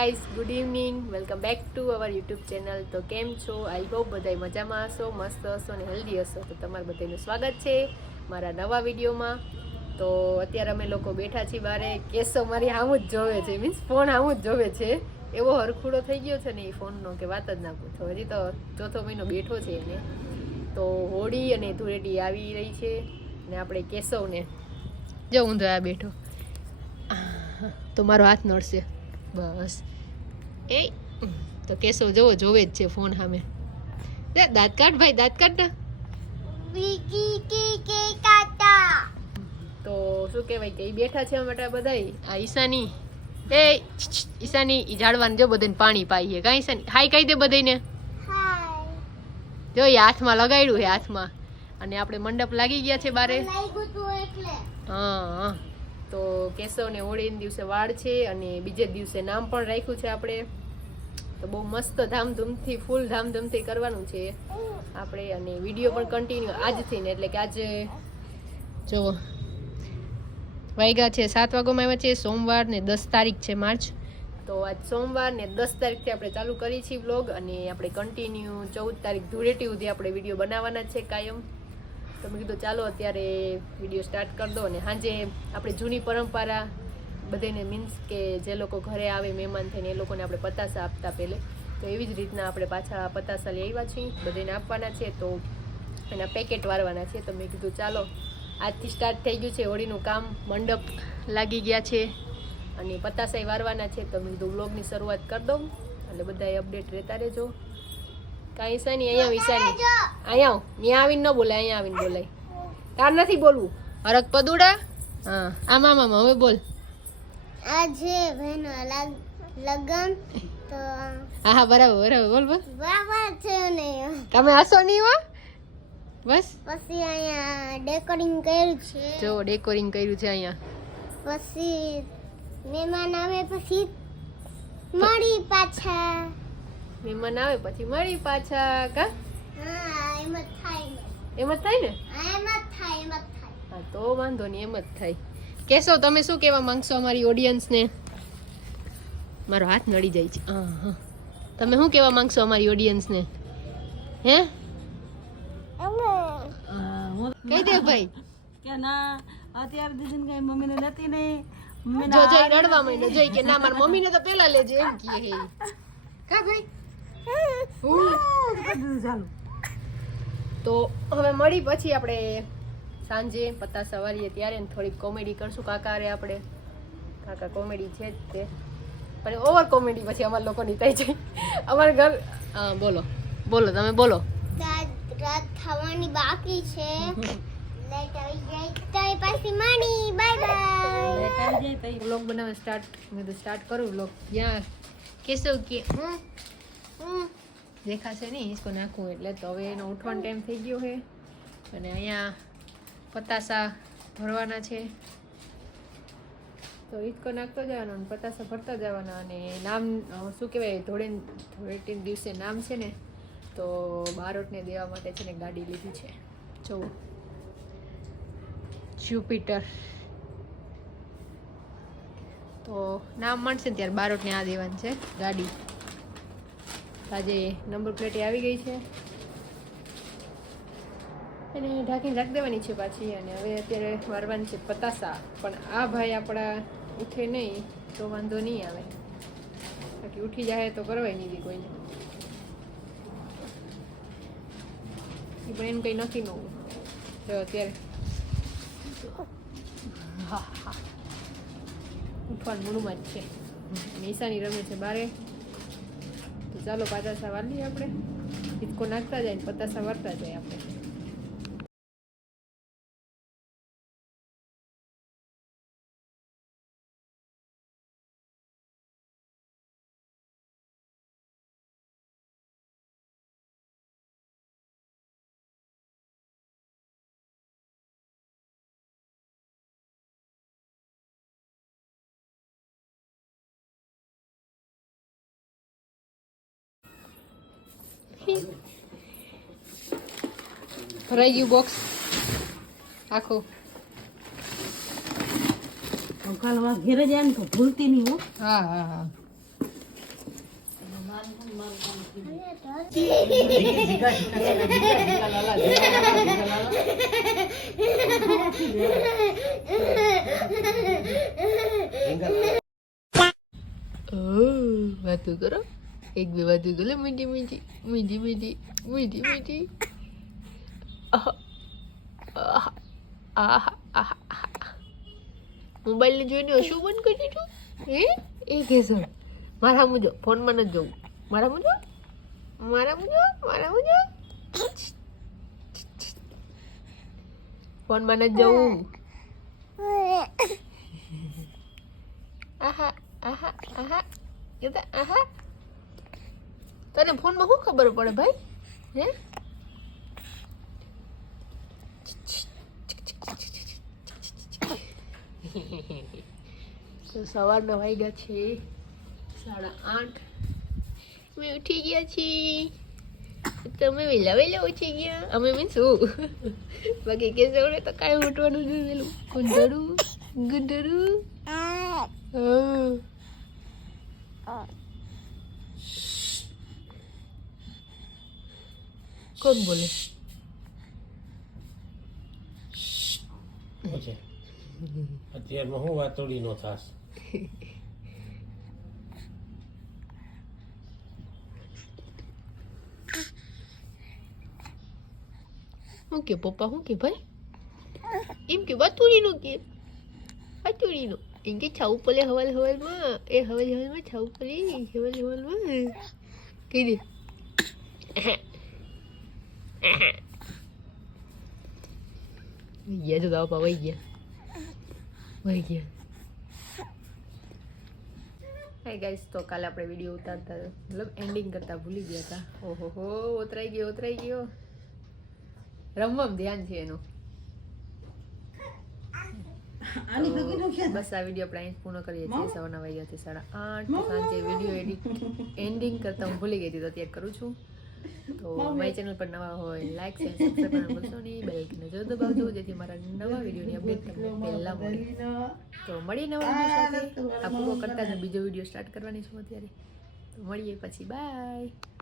Guys, good evening. Welcome back to our YouTube channel. તો કેમ છો? આઈ હોપ બધાય મજામાં હશો, મસ્ત હશો અને હેલ્ધી હશો. તો તમારું બધાનું સ્વાગત છે મારા નવા વિડીયોમાં. તો અત્યારે અમે લોકો બેઠા છીએ બારે. કેસો મારી આમ જ જોવે છે, મીન્સ ફોન આમ જ જોવે છે. એવો હરખુડો થઈ ગયો છે ને એ ફોનનો કે વાત જ ના પૂછો. હજી તો ચોથો મહિનો બેઠો છે એને. તો હોળી અને ધૂળેટી આવી રહી છે ને આપણે કેશવને. જો ઊંધો આ બેઠો. તો મારો હાથ નડશે. બસ. એ તો કેશવ જોવો જોવે જ છે ફોન સામે. દાંત કાઢ ભાઈ દાંત કાઢ તો શું કહેવાય કે એ બેઠા છે માટે બધાય. આ ઈશાની. એ ઈશાની ઈ ઝાડવાને જો બધાને પાણી પાઈએ. કાં ઈશાની? હાય કહી દે બધાને જો એ હાથમાં લગાડ્યું છે હાથમાં. અને આપણે મંડપ લાગી ગયા છે બારે. હા હા. તો કેશવને હોળીના દિવસે વાળ છે અને બીજે દિવસે નામ પણ રાખ્યું છે આપણે. તો બહુ મસ્ત ધામધૂમથી ફૂલ ધામધૂમથી કરવાનું છે. આપણે અને વીડિયો પણ કન્ટિન્યુ આજથી ને એટલે કે આજે જો વાગ્યા છે, સાત વાગ્યામાં આવ્યા છે સોમવાર ને દસ તારીખ છે માર્ચ. તો આજ સોમવાર ને દસ તારીખથી આપણે ચાલુ કરી છીએ બ્લોગ અને આપણે કન્ટિન્યુ ચૌદ તારીખ ધૂળેટી સુધી આપણે વીડિયો બનાવવાના છે કાયમ. તો મેં કીધું ચાલો અત્યારે વીડિયો સ્ટાર્ટ કરી દો અને સાંજે આપણે જૂની પરંપરા બધાને મીન્સ કે જે લોકો ઘરે આવે મહેમાન થઈને એ લોકોને આપણે પતાસા આપતા પહેલે. તો એવી જ રીતના આપણે પાછા પતાસા લઈ આવ્યા છીએ. બધાને આપવાના છે તો એના પેકેટ વારવાના છે. તો મેં કીધું ચાલો આજથી સ્ટાર્ટ થઈ ગયું છે હોળીનું કામ. મંડપ લાગી ગયા છે અને પતાસાય વારવાના છે. તો મેં કીધું બ્લોગની શરૂઆત કરી દઉં એટલે બધાએ અપડેટ રહેતા રહેજો. કાંઈ ઈશાની અહીંયા વિસાની અહીંયા આવ. ત્યાં આવીને ન બોલાય અહીંયા આવીને બોલાય. કામ નથી બોલવું. હરક પદુડા? હા. આમાં મામા હવે બોલ. આજે બહેનો લગન તો હા બરાબર બરાબર બોલ બોલ. બરાબર છે ને. તમે હસો નહીં હો? બસ. પછી અહીંયા ડેકોરિંગ કર્યું છે. જો ડેકોરિંગ કર્યું છે અહીંયા. પછી મહેમાન આવે પછી મળી પાછા. મહેમાન આવે પછી મળી પાછા કા? હા એમ જ થાય એમ જ થાય ને? એમ જ થાય એમ જ થાય. હા તો વાંધો નહીં એમ જ થાય. કેશો તમે શું કહેવા માંગશો અમારી ઓડિયન્સને મારો હાથ નડી જાય છે. હા તમે શું કહેવા માંગશો અમારી ઓડિયન્સને હે? કહી દે ભાઈ. કે ના અત્યારે દીદીને કઈ મમ્મીને નથી નહીં. જો જોઈ રડવા માંડ્યો. જોઈ કે ના મારા મમ્મીને તો પેલા લેજે એમ કહે હે કા ભાઈ? તો હવે મળી પછી આપણે સાંજે પત્તા સવારીએ ત્યારે થોડીક કોમેડી કરશું કાકારે આપણે. કાકા કોમેડી છે જ તે. પણ ઓવર કોમેડી પછી અમારા લોકોની થઈ જાય. અમારા ઘર બોલો. બોલો તમે બોલો. રાત થવાની બાકી છે. લેટ આવી જાય. તો પછી મળી બનાવવા સ્ટાર્ટ મેં સ્ટાર્ટ કરું વ્લોગ ક્યાં કેશવ કે દેખાશે નહીં ઇસકો નાખું એટલે તો હવે એનો ઉઠવાનો ટાઈમ થઈ ગયો છે. અને અહીંયા પતાસા ભરવાના છે. તો ઈચકો નાખતો જવાનો અને પતાસા ભરતા જવાના અને નામ શું કહેવાય ધોળે ધોળેટી દિવસે નામ છે ને, તો બારોટને દેવા માટે છે ને ગાડી લીધી છે. જુઓ જ્યુપિટર. તો નામ મળશે ત્યારે બારોટને આ દેવાની છે, ગાડી. આજે નંબર પ્લેટ આવી ગઈ છે. એને ઢાંકીને રાખી દેવાની છે પાછી અને હવે અત્યારે વારવાની છે પતાસા. પણ આ ભાઈ આપણા ઉઠે નહીં તો વાંધો નહીં આવે. બાકી ઉઠી જાય તો કરવાય નહીં કોઈને પણ એનું કંઈ નથી નવું. તો અત્યારે. ઉઠવાનું મૂળમાં જ છે. નિશાની રમે છે બારે. તો ચાલો પાતાસા લઈએ આપણે. હિચકો નાખતા જાય ને પતાસા વારતા જાય આપણે. ભરાઈ ગયું બોક્સ આખું કાલ વા ઘેરે જાય ને તો ભૂલતી નહીં હો હા હા હા મારું કામ થઈ ગયું. વાતું કરો એક બે વાતું કરો મીઠી મીઠી મીઠી મીઠી મીઠી મીઠી આહા મોબાઈલને જોઈને શું બંધ કરી દીધું હે એ કેસર મારા મુજો ફોનમાં નથી જવું મારા મુજો મારા મુજો મારા મુજો ફોનમાં નથી જવું આહા આહા આહા આહા તને ફોનમાં શું ખબર પડે ભાઈ? હે? તો સવારના વાગ્યા છે. સાડા આઠ. અમે ઉઠી ગયા છીએ. તમે વહેલા વહેલા ઉઠી ગયા. અમે મીન્સ હું બાકી કે સૌને તો કાંઈ ઉઠવાનું નથી પેલું ગુંડરું ગુંડરું હા. કોણ બોલે? અત્યારમાં હું વાતોડી નો થાસ શું કે પપ્પા શું કે ભાઈ? એમ કે વાતુડીનું કે. વાતુડીનું. એમ કે છાઉ પલે હવાલ હવાલમાં. એ હવાલ હવાલમાં છાવ પડે હવાલ હવાલમાં. કહી દે. ગયા જો દાવા ગયા વહી ગયા હાય ગાઈસ તો કાલે આપણે વીડિયો ઉતારતા મતલબ એન્ડિંગ કરતા ભૂલી ગયા હતા. ઓહો હો ઉતરાઈ ગયો ઉતરાઈ ગયો. રમવામાં ધ્યાન છે એનું. બસ આ વીડિયો આપણે અહીં પૂર્ણ કરીએ છીએ. સવારના વાગ્યાથી સાડા આઠ. સાંજે વીડિયો એડિટ એન્ડિંગ કરતા હું ભૂલી ગઈ હતી તો અત્યારે કરું છું. તો મારી ચેનલ પર નવા હોય લાઈક શેર સબસ્ક્રાઇબ કરવાનું ભૂલશો નહીં. બેલ આઇકન જરૂર દબાવજો જેથી મારા નવા વિડીયોની અપડેટ તમને પહેલા મળે. તો મળીએ નવા વીડિયો સાથે. આ પૂરો કરતા જ બીજો વીડિયો સ્ટાર્ટ કરવાની છું અત્યારે. તો મળીએ પછી. બાય